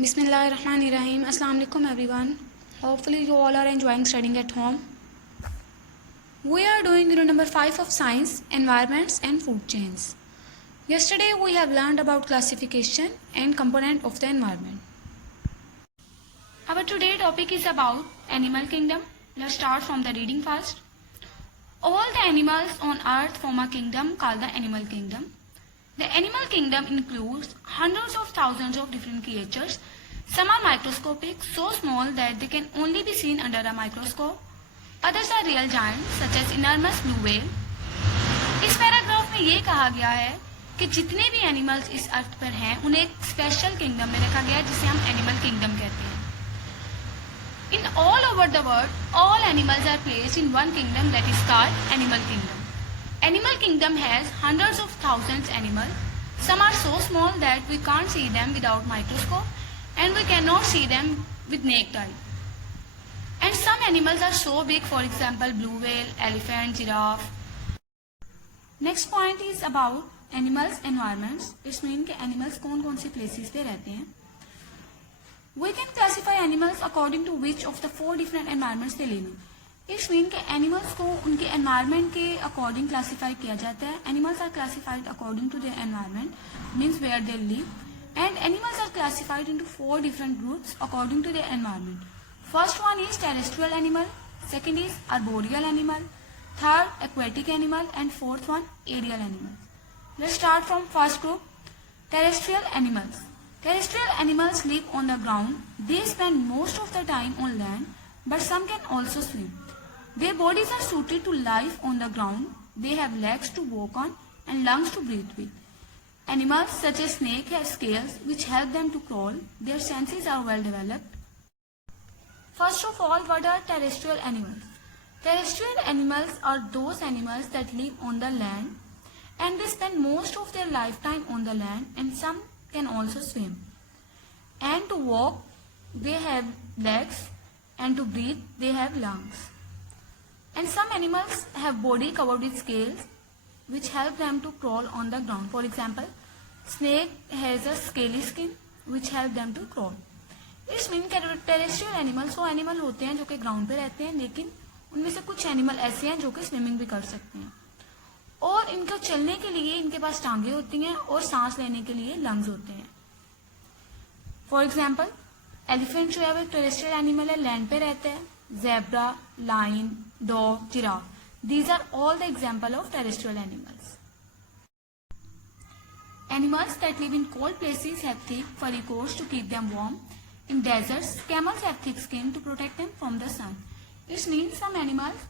Bismillahirrahmanirrahim. Assalamu alaikum everyone. Hopefully you all are enjoying studying at home. We are doing unit number 5 of science, environments and food chains. Yesterday we have learned about classification and component of the environment. Our today topic is about animal kingdom. Let's start from the reading first. All the animals on earth form a kingdom called the animal kingdom. The animal kingdom includes hundreds of thousands of different creatures. Some are microscopic, so small that they can only be seen under a microscope. Others are real giants, such as enormous blue whale. इस paragraph में ये कहा गया है कि जितने भी animals इस अर्थ पर हैं उन्हें एक स्पेशल किंगडम में रखा गया है जिसे हम एनिमल किंगडम कहते हैं. In all over the world, all animals are placed in one kingdom that is called animal kingdom. Animal kingdom has hundreds of thousands animals. Some are so small that we can't see them without microscope and we cannot see them with naked eye. And some animals are so big, for example blue whale, elephant, giraffe. Next point is about animals environments. It means कि animals कौन कौन सी places पे रहते हैं. We can classify animals according to which of the 4 different environments they live in. इस mean के animals को उनके एनवायरनमेंट के अकॉर्डिंग क्लासीफाई किया जाता है. Animals are classified according to their environment, means where they live, and animals are classified into 4 different groups according to their environment. First one is terrestrial animal, second is arboreal animal, third aquatic animal and fourth one aerial animal. Let's start from first group, terrestrial animals. Terrestrial animals live on the ground. They spend most of the time on land, but some can also swim. Their bodies are suited to life on the ground. They have legs to walk on and lungs to breathe with. Animals such as snake have scales which help them to crawl. Their senses are well developed. First of all, what are terrestrial animals? Terrestrial animals are those animals that live on the land and they spend most of their lifetime on the land, and some can also swim. And to walk, they have legs, and to breathe, they have lungs. And some animals have body covered with scales which help them to crawl on the ground. For example, snake has a scaly skin which help them to crawl. इस mean terrestrial animals वो animal होते हैं जो कि ground पे रहते हैं, लेकिन उनमें से कुछ एनिमल ऐसे हैं जो कि स्विमिंग भी कर सकते हैं, और इनको चलने के लिए इनके पास टांगे होती हैं और सांस लेने के लिए लंग्स होते हैं. फॉर एग्जाम्पल एलिफेंट जो है वो एक टेरेस्ट्रियल एनिमल है, लैंड पे रहता है. Zebra, lion, dog, giraffe, these are all the example of terrestrial animals. Animals that live in cold places have thick furry coats to keep them warm. In deserts, camels have thick skin to protect them from the sun. It means some animals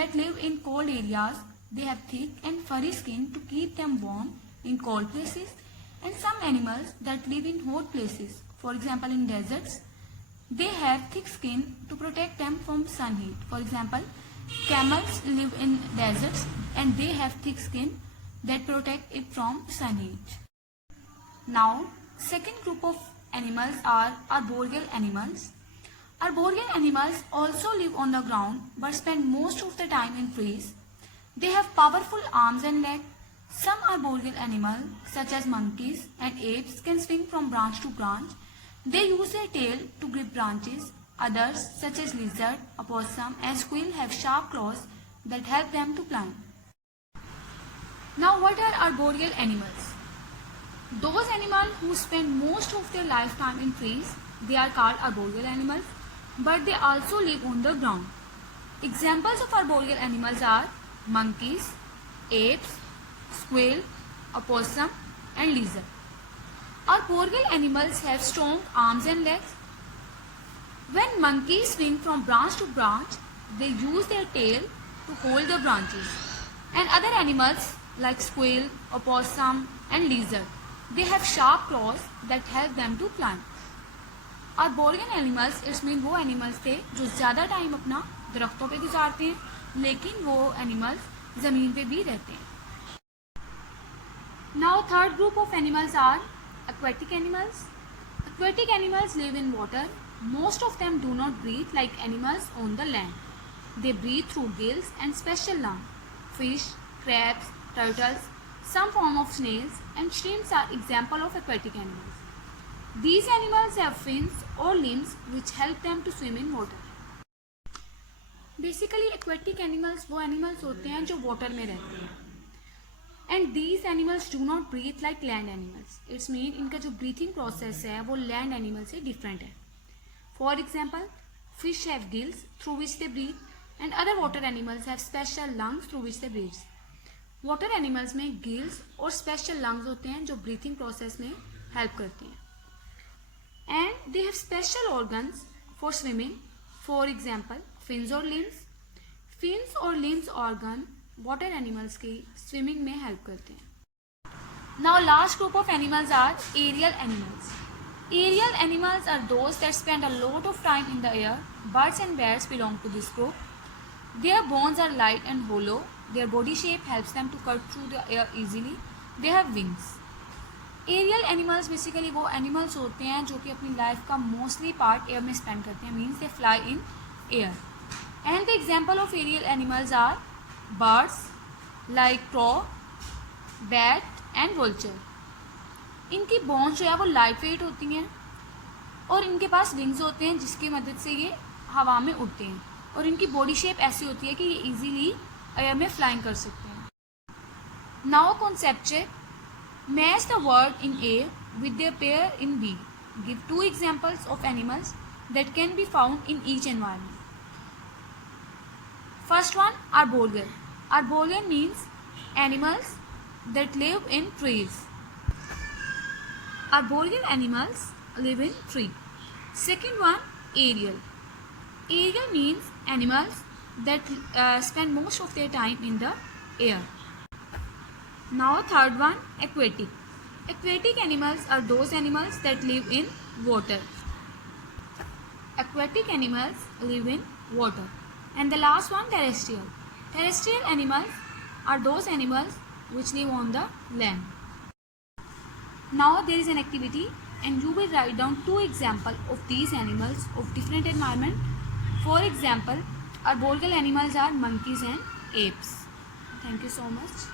that live in cold areas, they have thick and furry skin to keep them warm in cold places, and some animals that live in hot places, for example in deserts, they have thick skin to protect them from sun heat. For example, camels live in deserts and they have thick skin that protect it from sun heat. Now, second group of animals are arboreal animals. Arboreal animals also live on the ground but spend most of the time in trees. They have powerful arms and legs. Some arboreal animals, such as monkeys and apes, can swing from branch to branch. They use their tail to grip branches. Others, such as lizard, opossum, and squirrel, have sharp claws that help them to climb. Now, what are arboreal animals? Those animals who spend most of their lifetime in trees, they are called arboreal animals, but they also live on the ground. Examples of arboreal animals are monkeys, apes, squirrel, opossum, and lizard. Arboreal animals have strong arms and legs. When monkeys swing from branch to branch, they use their tail to hold the branches. And other animals like squirrel, opossum, and lizard, they have sharp claws that help them to climb. Arboreal animals, it's mean वो animals थे जो ज़्यादा time अपना दरख्तों पे गुजारते हैं, लेकिन वो एनिमल्स ज़मीन पे भी रहते हैं. Now, third group of animals are aquatic animals. Aquatic animals live in water. Most of them do not breathe like animals on the land. They breathe through gills and special lungs. Fish, crabs, turtles, some form of snails, and shrimps are example of aquatic animals. These animals have fins or limbs which help them to swim in water. Basically aquatic animals वो animals होते हैं जो water में रहते हैं. And these animals do not breathe like land animals. It's mean इनका जो breathing process है वो land animal से different है. For example, fish have gills through which they breathe, and other water animals have special lungs through which they breathe. Water animals में gills और special lungs होते हैं जो breathing process में help करते हैं. And they have special organs for swimming. For example, fins or limbs. Fins और limbs organ water animals की swimming में help करते हैं. Now last group of animals are aerial animals. Aerial animals are those that spend a lot of time in the air. Birds and bats belong to this group. Their bones are light and hollow. Their body shape helps them to cut through the air easily. They have wings. Aerial animals basically वो animals होते हैं जो कि अपनी life का mostly part air में spend करते हैं. Means they fly in air. And the example of aerial animals are birds like crow, bat and vulture. इनकी बोन्स जो है वो लाइट वेट होती हैं और इनके पास विंग्स होते हैं जिसकी मदद से ये हवा में उड़ते हैं. और इनकी बॉडी शेप ऐसी होती है कि ये इजीली एयर में फ्लाइंग कर सकते हैं. Now कॉन्सेप्चर. Match the word in A with their pair in B. Give two examples of animals that can be found in each environment. First one, arboreal. Arboreal means animals that live in trees. Arboreal animals live in tree. Second one, aerial. Aerial means animals that spend most of their time in the air. Now third one, aquatic. Aquatic animals are those animals that live in water. Aquatic animals live in water. And the last one, terrestrial. Terrestrial animals are those animals which live on the land. Now there is an activity and you will write down two examples of these animals of different environment. For example, arboreal animals are monkeys and apes. Thank you so much.